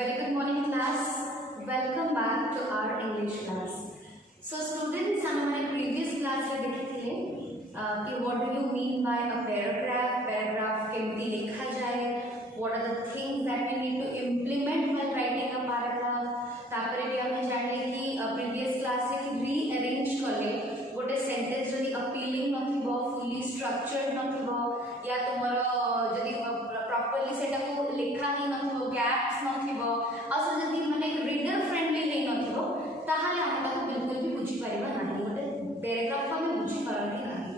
Very good morning class. Welcome back to our English class. So students, हमारे previous class में देखे थे कि what do you mean by a paragraph? Paragraph केमती लिखा जाए? What are the things that we need to implement while writing a paragraph? तापरे भी हमें जानले कि previous class से कि rearrange कले गोटे sentence जदि appealing नथिबो, fully structured नथिबो या तुमरो जदि properly सेटा को लिखा ही नथिबो, gaps नथिबो और जदि माने reader friendly हे नथिबो ताहाले हम ताको बिल्कुल भी बुझी परिबा नाही गोटे पैराग्राफ को हम बुझी परंती नाही।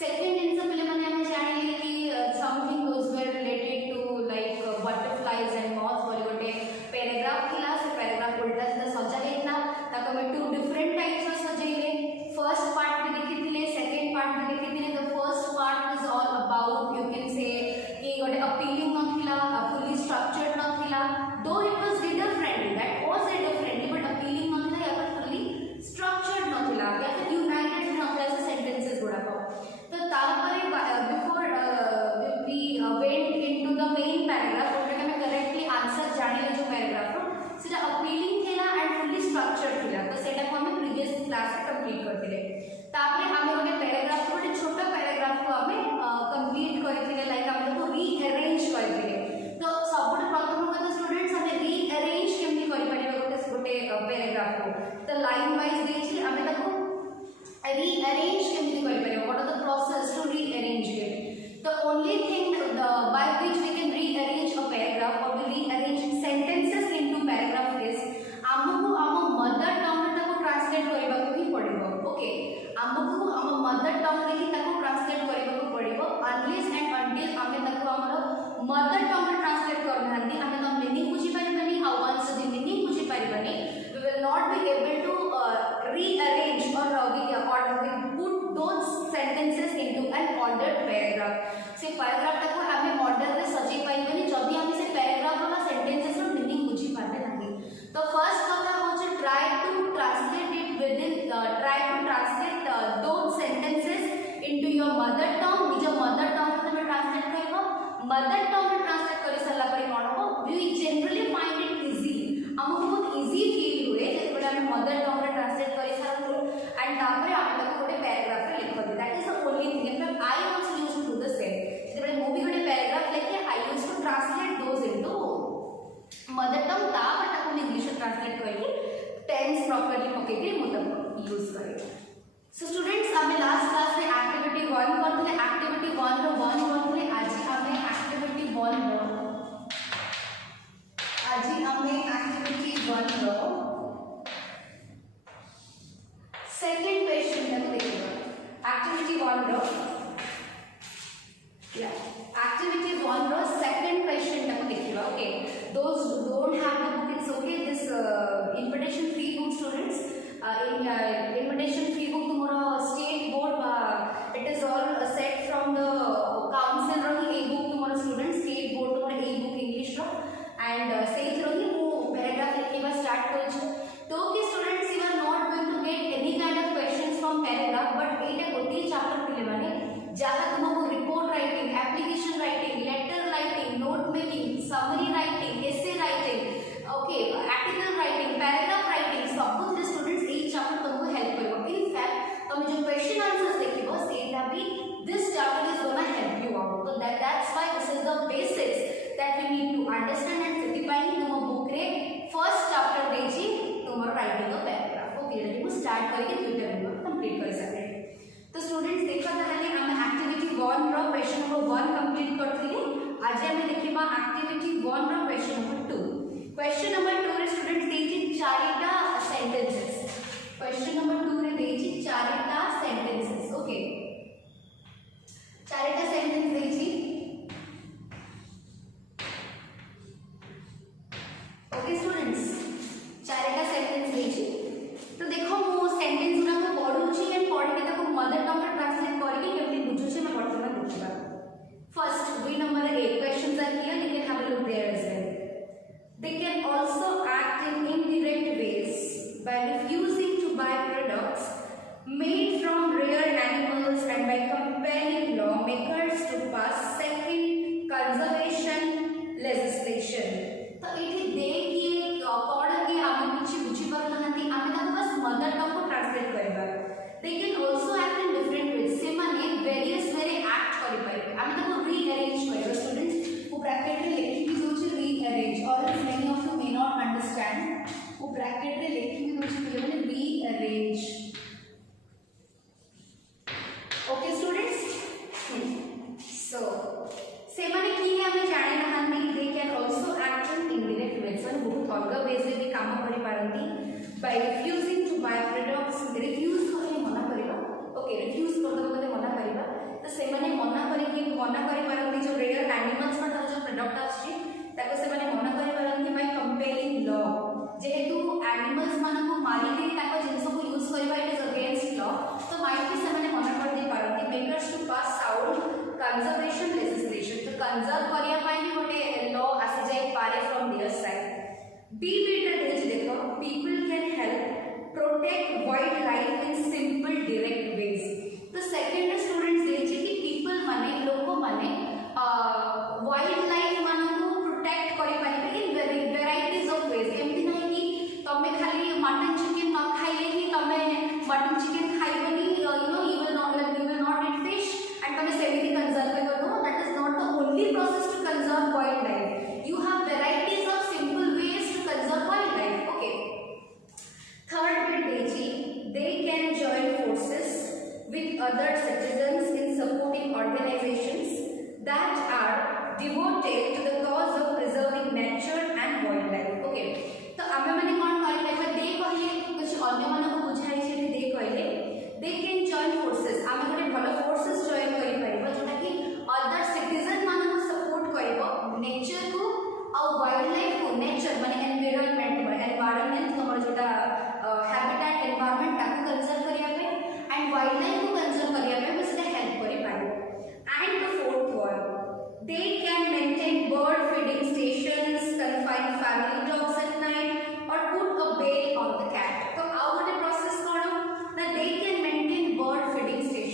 सेकंड जिंस पहले माने हम जानिले कि something those were related to like butterflies and moths बोली गोटे पैराग्राफ थिला से पैराग्राफ उल्टा सीधा सजा हेतला ताको में टू डिफरेंट टाइप्स ऑफ सजेइले। फर्स्ट पार्ट में देखिथिले, सेकंड पार्ट में देखिथिले। The first part is all about you can say कि गोटे अपीलिंग नथिला, फुली स्ट्रक्चर्ड नथिला, though it was reader friendly, that was reader friendly but appealing नथिला या फिर फुली स्ट्रक्चर्ड नथिला या फिर यूनाइटेड नथिला से सेंटेंसेस गुडा को। तो तापरे before we went into the main paragraph ओटा हमें करेक्टली आंसर जानिले जो पैराग्राफ सेटा अपीलिंग थिला एंड फुली स्ट्रक्चर्ड थिला। तो सेटा को हम प्रीवियस क्लास में कंप्लीट करथिले। तापरे हम गोटे पैराग्राफ गोटे छोटा पैराग्राफ को हमें कंप्लीट करथिले, लाइक हम तो रीअरेंज करथिले। तो सबुठ प्रथम कथा स्टूडेंट्स हमें रीअरेंज केमती करि परिबा गोटे पैराग्राफ को। तो लाइन वाइज देछि हमें ताको रीअरेंज केमती करि परिबा, what are the process to rearrange it. The only thing by which we can rearrange a paragraph or we rearrange sentences into paragraph is हमको हम मदर टंग रे ताको ट्रांसलेट करबा को ही पड़िबो। ओके, हमको हम मदर टंग रे ही ताको ट्रांसलेट करबा को पड़िबो अनलेस एंड अंटिल हमें ताको हमर मदर टंग रे ट्रांसलेट करनांती हमें तो मीनिंग बुझी परिबनी। हाउ वंस द मीनिंग बुझी परिबनी we will not be able to rearrange or we put those sentences into an ordered paragraph। से पैराग्राफ तक हमें ऑर्डर रे सजे पाइबनी जदी हम से पैराग्राफ वाला सेंटेंसेस रो मीनिंग बुझी पाते नहीं। तो फर्स्ट कथा होचे try to translate it within try to translate those sentences into your mother tongue. निज मदर टंग रे ट्रांसलेट करबो। मदर टंग रे ट्रांसलेट करि सला परे कोन हो we generally find it easy, हमको बहुत इजी फील हुए जेते हम मदर टंग रे ट्रांसलेट करि सारु एंड तापर हम ताको गोटे पैराग्राफ रे लिख दे। That is the only thing. In fact I also used to do the same. जेते मूवी गोटे पैराग्राफ लिखे I used to translate those into mother tongue तापर ताको इंग्लिश में ट्रांसलेट करके टेंस प्रॉपर्ली पके के मतलब यूज करे। सो स्टूडेंट्स हमें लास्ट क्लास में एक्टिविटी 1 करथले, एक्टिविटी 1 रो 1 करथले। आज हमें एक्टिविटी 1 रो आज हमें एक्टिविटी 1 रो सेकंड क्वेश्चन तक देखिबा। एक्टिविटी 1 रो activity 1 रो सेकंड क्वेश्चन तक देखिबा। Okay, those who don't have the book, it's okay, this invitation free book students, in invitation free book tomorrow state board it is all set from the council ro e book tomorrow students state board tomorrow e book english ro and say ro hi mo paragraph likhiba start korichu। तो कि students you are not going to get any kind of questions from paragraph, but एटा गोटे chapter पिले माने जहाँ तुमको report writing, application writing, letter writing, note making, summary writing, essay writing, okay article writing, paragraph writing सब कुछ students एई chapter तुमको help करिवो। इन फैक्ट तुम जो क्वेश्चन आंसर्स देखिबो सेटा भी this chapter is gonna help you out. तो that's why this is the basics that we need to understand and सिटिफाइंग तुम बुक रे फर्स्ट चैप्टर देछि तुम writing a paragraph. Okay, ready to start करके ट्विटर में कंप्लीट कर सकते। तो स्टूडेंट्स देखा ताले हम एक्टिविटी 1 रो क्वेश्चन नंबर 1 कंप्लीट करथिले। आज हम देखिबा एक्टिविटी 1 रो क्वेश्चन नंबर 2। क्वेश्चन नंबर 2 रे स्टूडेंट्स देछि चारिटा सेंटेंसेस। क्वेश्चन नंबर 2 रे देछि चारिटा सेंटेंसेस। ओके, चारिटा सेंटेंस देछि। ओके स्टूडेंट्स, चारिटा सेंटेंस देछि। तो देखो मो सेंटेंस गुना को पढुछि एंड पढि के ताको मदर टंग में ट्रांसलेट करके केमती बुझुछि मैं वर्तमान बुझिबा। First we number 8 questions are here, you can have a look there as well. They can also act in indirect ways by refusing to buy products made बहुत अलग वेज भी काम करि पारंती by refusing to buy products refuse कहले मना करबा okay refuse करदो कहले मना करबा तो से माने मना करि पारंती जो रेयर एनिमल्स पर जो प्रोडक्ट आछि ताको से माने मना करि पारंती बाय कंपेलिंग लॉ जेहेतु एनिमल्स मानको मारी के ताको जिंस को यूज करबा इट इज अगेंस्ट लॉ तो माइट भी से माने मना कर दे पारंती makers to pass sound conservation legislation तो कंजर्व करिया पाई भी गोटे लॉ आसी जाय पारे from their side be better is देखो people can help protect wildlife in simple direct ways तो सेकंड स्टूडेंट्स देछि कि पीपल माने लोक माने वाइल्ड लाइफ मानको प्रोटेक्ट करि पारिबे इन वेराइटीज ऑफ वेज एमति नहीं कि तमे खाली मटन चिकन न खाइले ही तमे मटन चिकन खाइबनी you will not eat fish and तमे सेमिति कंजर्व करो that is not the only process to conserve wildlife you have varieties of simple ways to conserve wildlife okay third bit deji they can join forces with other citizens in supporting organizations that are devoted to the cause of preserving nature and wildlife okay तो आमे माने कोन करिले दे कहले कुछ अन्य माने को बुझाई छै दे कहले they can join forces आमे गोटे भलो forces join करि परिबो जोटा कि अदर सिटीजन माने को सपोर्ट करिवो नेचर को और वाइल्ड लाइफ को नेचर माने एनवायरनमेंट हमर जोटा हैबिटेट एनवायरनमेंट ताको कंजर्व करिया पे एंड वाइल्ड लाइफ को कंजर्व करिया पे बस हेल्प करि पाइबो and the fourth one they can maintain bird feeding stations confine family dogs at night or put a bail on the cat तो आउ गोटे प्रोसेस कोन ना they can maintain bird feeding stations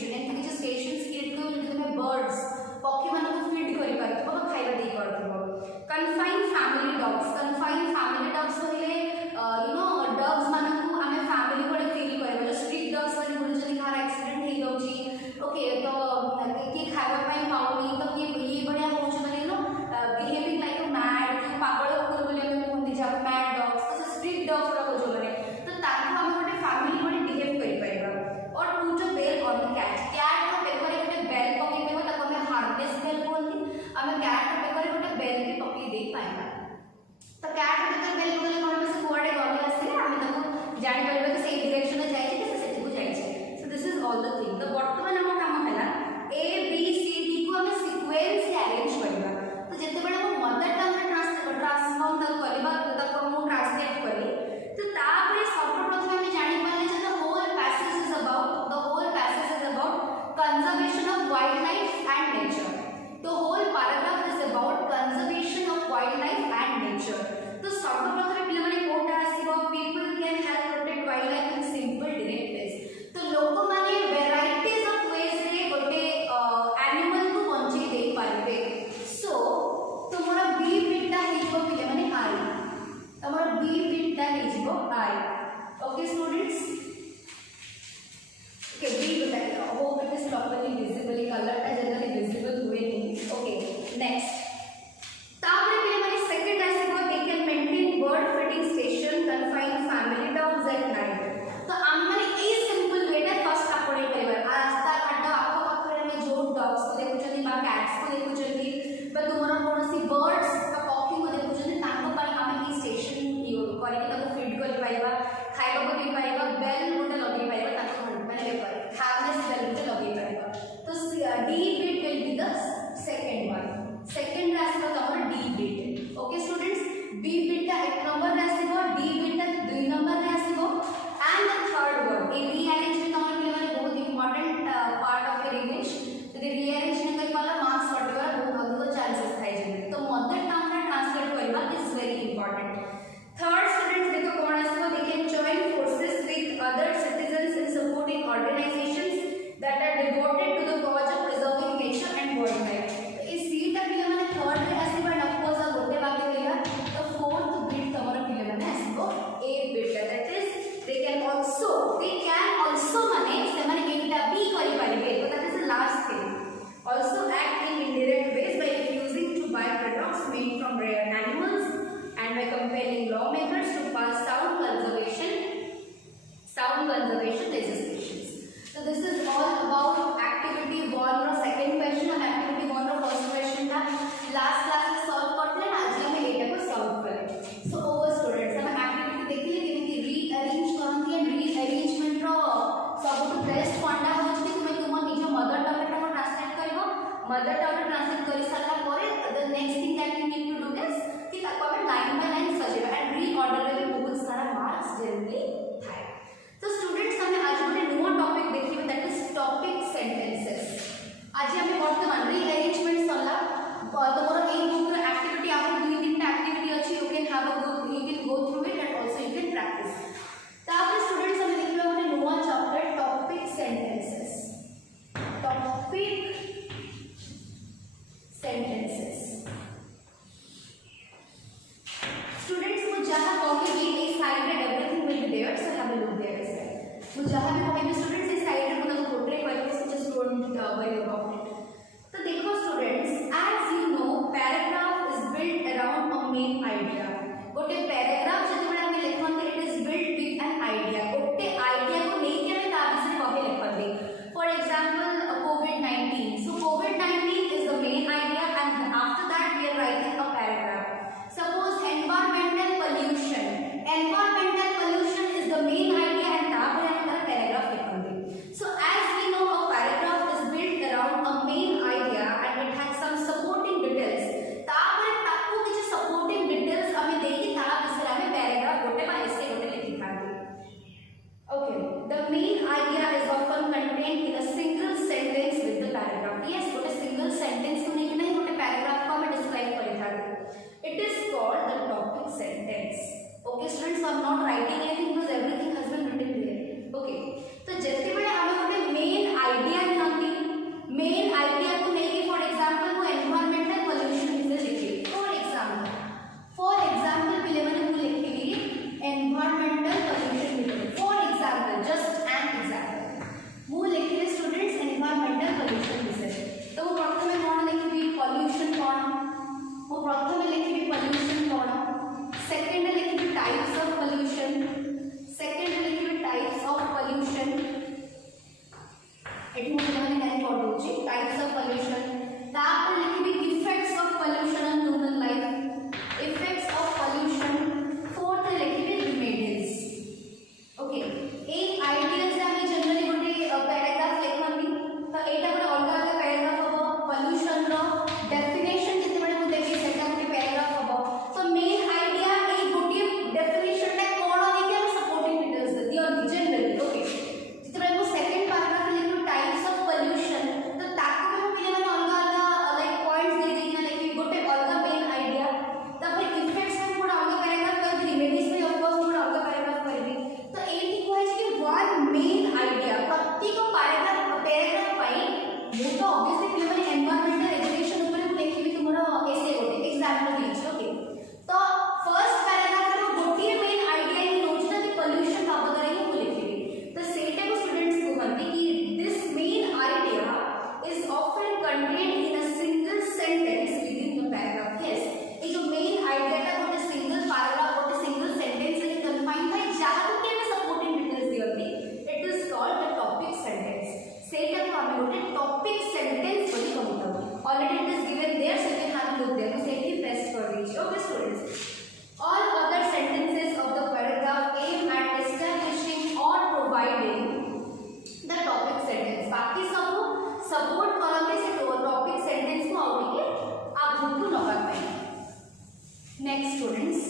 rearrangement सरला तोमर ए book रो activity आमे दुई तीन एक्टिविटी अछि you can have a book you can go through it and also you can practise तापर स्टूडेंट्स हम देखिबा गोटे नोवा चैप्टर टॉपिक सेंटेंसेस स्टूडेंट्स को जहां कहबी ए साइड रे everything will be there so have a look there as well वो जहां भी कहबी स्टूडेंट्स इस साइड रे मतलब पोर्ट्रेट करके so just don't worry about it तो देखो students as you know paragraph is built around a main idea गोटे पैराग्राफ जति बडा हम लिखते it is built with an idea गोटे आईडिया को लेके हम ता विषय कहे लिखते for example COVID-19 so COVID-19 is the main idea and after that we are writing a paragraph suppose environmental pollution is the main idea and ता पर हम paragraph लिखते so as we know a paragraph is built around a main idea and it has some supporting details ता पर ताको किछ supporting details हमें देकी ता विषय हमें paragraph गोटे बा ऐसे गोटे लिखि थाते okay the main idea is often contained in a single sentence with the paragraph yes गोटे single sentence को नहीं नहीं गोटे paragraph को हमें describe करि थाते it is called the topic sentence okay students I'm not writing anything because everything has been written there okay तो जति बडे हमें गोटे main idea नियंती main idea को लेके for example वो environmental pollution विषय लिखी for example पिले मैंने वो लिखी environmental pollution विषय for example just an example वो लिखी students environmental pollution विषय तो वो प्रथम कौन लिखी pollution कौन वो प्रथम लिखी pollution कौन सेकंड लिखी types of pollution एठी मोटे मैंने काय पढ दोची टाइप्स ऑफ पोल्यूशन तापर लिखबी effects of pollution on human life effects of pollution fourth लिखबी रिमेडीज ओके एक आईडिया से हमें जनरली गोटे पैराग्राफ लिखबी तो एटा गोटे अलग अलग पैराग्राफ हो पोल्यूशन रो डेफिनेशन जते बडे मु देबी सेटा गोटे पैराग्राफ हो तो मेन आईडिया ए गोटे डेफिनेशन टा कोन देके हम सपोर्टिंग डिटेल्स दियो जनरली ओके जितबे मु second paragraph types of pollution तो ताको भी पिले माने अलग अलग लाइक पॉइंट्स दे देकिना लेकिन गोटे अलग मेन आईडिया तब इफेक्ट्स में पूरा अलग पैराग्राफ कर रिमेडीज में ऑफ कोर्स पूरा अलग पैराग्राफ करबी तो एठी कहै छै कि वन मेन आईडिया प्रत्येक पैराग्राफ पाई मु तो ऑब्वियसली पिले माने एनवायरमेंटल रेगुलेशन ऊपर मु लिखिबी तुमरो ऐसे गोटे एग्जांपल दीछ ओके तो फर्स्ट पैराग्राफ रो गोटे मेन आईडिया ही नोचना कि पोल्यूशन बाबत रे ही मु लिखिबी तो सेटा को स्टूडेंट्स को कहते कि this main idea is often contained in a single sentence within the paragraph yes ये जो main idea टा गोटे single paragraph गोटे single sentence रे कंफाइन था जहां तक हमें सपोर्टिंग डिटेल्स दियती it is called the topic sentence सेटा को हम गोटे topic sentence बोली कहता already it is given there so you can have a look there so Sethi press कर दीजिए okay students all other sentences of the paragraph aim at establishing or providing the topic sentence बाकी सब support करते से topic sentence को out के आगु को नगा पाए नेक्स्ट स्टूडेंट्स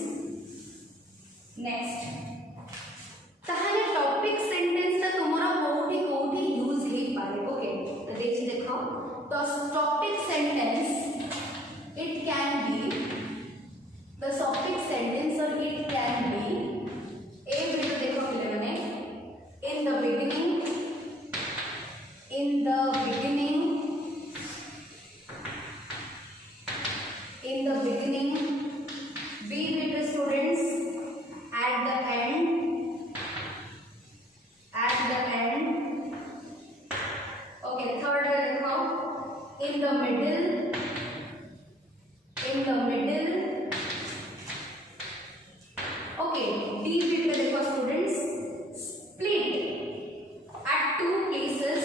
नेक्स्ट ताहले टॉपिक सेंटेंस ता तुमरा कोठी यूज हे पारे ओके तो देखो तो topic sentence it can be the topic sentence और it can be a video देखो पिले माने in the beginning be with students at the end okay third देखो in the middle okay D with देखो students split at two places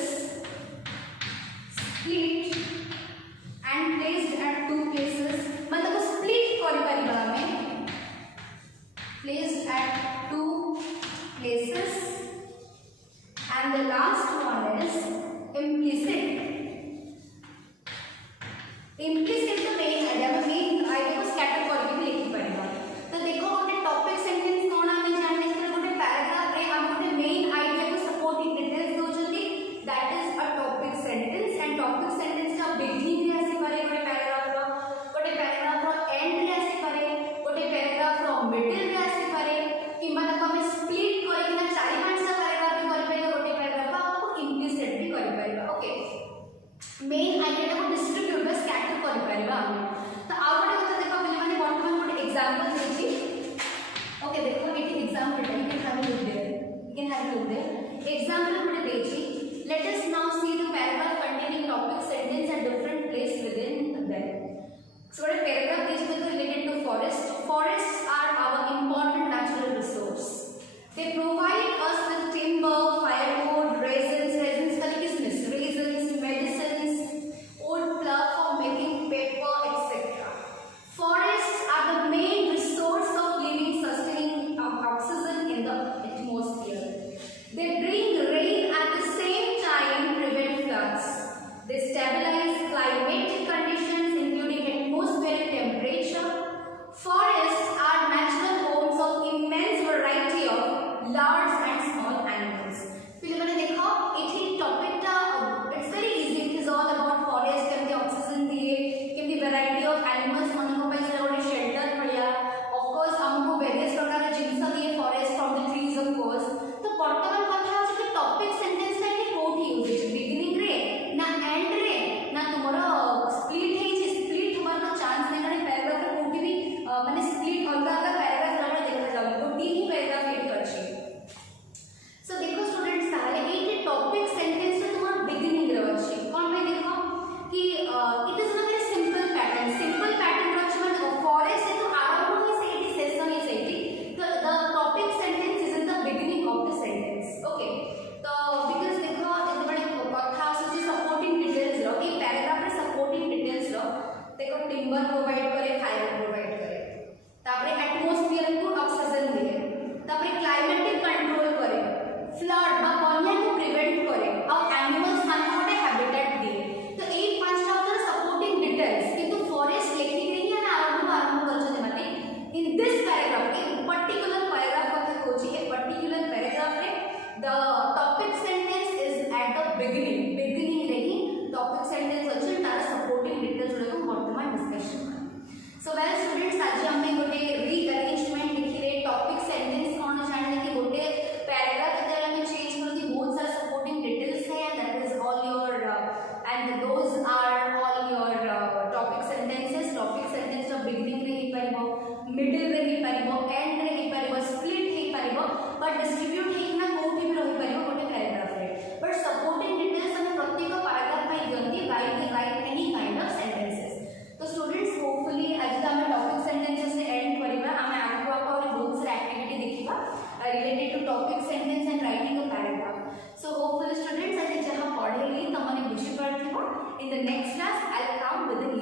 split and placed at two places मतलब split करि परिबा में placed at two places and the last one is implicit the main idea करि परिबा okay main idea को distribute बा scatter करि परिबा हम तो आ गोटे कथा देखो पिले माने वर्तमान गोटे एग्जांपल देछि ओके देखो एटी example you can have look there you can have look there example गोटे देछि let us now see the paragraph containing topic sentence at different place within them so what a paragraph is related to forests are our important natural resource they provide us with timber firewood resins medicines wood fluff for making paper etc forests are the main resource of living sustaining oxygen in the atmosphere they bring rain at the same time prevent floods. They stabilize climatic conditions including atmospheric temperature. Forests are natural homes of immense variety of large and small animals. पिले मैंने देखा इठी topic टा it's very easy it is all about forest केमती oxygen दिए केमती variety of animals मनको पाई से गोटे shelter भलिया of course हमको various प्रकार जिंस दिए forest from the trees of course तो वर्तमान कथा होची कि टॉपिक सेंटेंस टा कोठी यूज बिगिनिंग रे ना एंड रे ना तुमरो स्प्लिट हे स्प्लिट हमार चांस नहीं करे पैराग्राफ रे कोठी भी माने स्प्लिट अलग अलग पैराग्राफ हमरा देखा जाउ कोठी ही पैराग्राफ एड करछि सो देखो स्टूडेंट्स ताले एटी टॉपिक सेंटेंस रे तुमर बिगिनिंग रे अछि कोन में देखो कि it is not a simple pattern रे अछि मतलब फॉरेस्ट तो आरंभ ही से एटी सेशन ही से एटी तो the topic sentence is in the beginning of the sentence okay तो बिकॉज़ देखो एते बडे कथा आसुची सपोर्टिंग डिटेल्स रो ए पैराग्राफ रे सपोर्टिंग डिटेल्स रो देखो टिम्बर प्रोवाइड करे फाइबर प्रोवाइड करे तापरे एटमॉस्फेयर को ऑक्सीजन दिए तापरे क्लाइमेटिक कंट्रोल करे फ्लड बा बन्या को प्रिवेंट करे और एनिमल्स मान गोटे हैबिटेट दिए तो ए पांचटा होता सपोर्टिंग डिटेल्स किंतु फॉरेस्ट लेखि नहीं है आरंभ करछते माने in this paragraph a particular paragraph कथा कोची ए पर्टिकुलर पैराग्राफ रे the topic sentence is at the beginning रे ही topic sentence अछि तार supporting details रे को वर्तमान डिस्कशन सो वेल स्टूडेंट्स आज हमें गोटे रीअरेंजमेंट लिखिले टॉपिक सेंटेंस कोन जाने कि गोटे पैराग्राफ जरा हमें चेंज करती बहुत सारा supporting details है and that is all your and those are all your topic sentences ର beginning रे ही परिबो middle रे ही परिबो end रे ही परिबो split ही परिबो but distribute ही ना कोठी भी रही परिबो गोटे पैराग्राफ रे but supporting details हमें प्रत्येक पैराग्राफ में दियंती write any kind of sentences तो स्टूडेंट्स होपफुली आज हम टॉपिक सेंटेंसेस से एंड करिबा हमें आगु और बहुत सारा एक्टिविटी देखिबा related to topic sentence and writing a paragraph so hopefully students आज जहां पढ़ेली तमने बुझी पारथिबो in the next class I will come with